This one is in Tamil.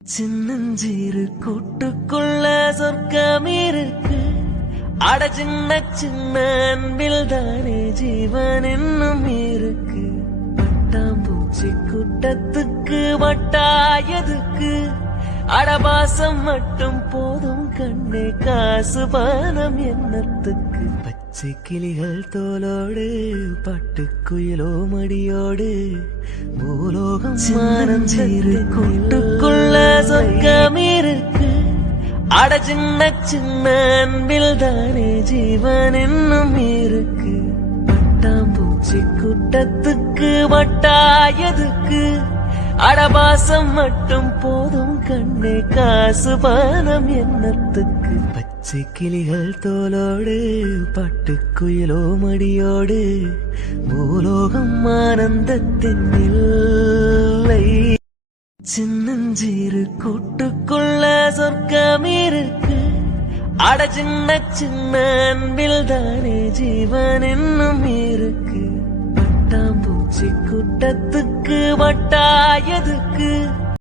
சின்னஞ்சீரு கூட்டுக்குள்ள சொர்க்கம் இருக்கு. அட சின்ன சின்ன அன்பில் தானே ஜீவன் இன்னும் இருக்கு. பட்டாம்பூச்சி கூட்டத்துக்கு வட்டாயதுக்கு அடபாசம் மட்டும் போதும் கண்ணே, காசு பானம் எண்ணத்துக்கு. பச்சை கிளிகள் தோலோடு பட்டுக்குயிலோ மடியோடு பூலோகம் சின்னஞ்சீரு கூட்டுக்குள்ள சொர்க்கம் இருக்கு. அட சின்ன சின்ன அன்பில் தானே ஜீவன் இன்னும் இருக்கு. பட்டாம்பூச்சி கூட்டத்துக்கு வட்டாயதுக்கு அடபாசம் மட்டும் போதும் கண்ணே, காசு பானம் எண்ணத்துக்கு. பச்சை கிளிகள் தோலோடு பட்டுக்குயிலோ மடியோடு பூலோகம் ஆனந்தத்தின் எல்லை. சின்னஞ்சீரு கூட்டுக்குள்ள சொர்க்கம் இருக்கு. அட சின்ன சின்ன அன்பில் தானே ஜீவன் இன்னும் இருக்கு. பட்டாம்பூச்சி கூட்டத்துக்கு வட்டாயதுக்கு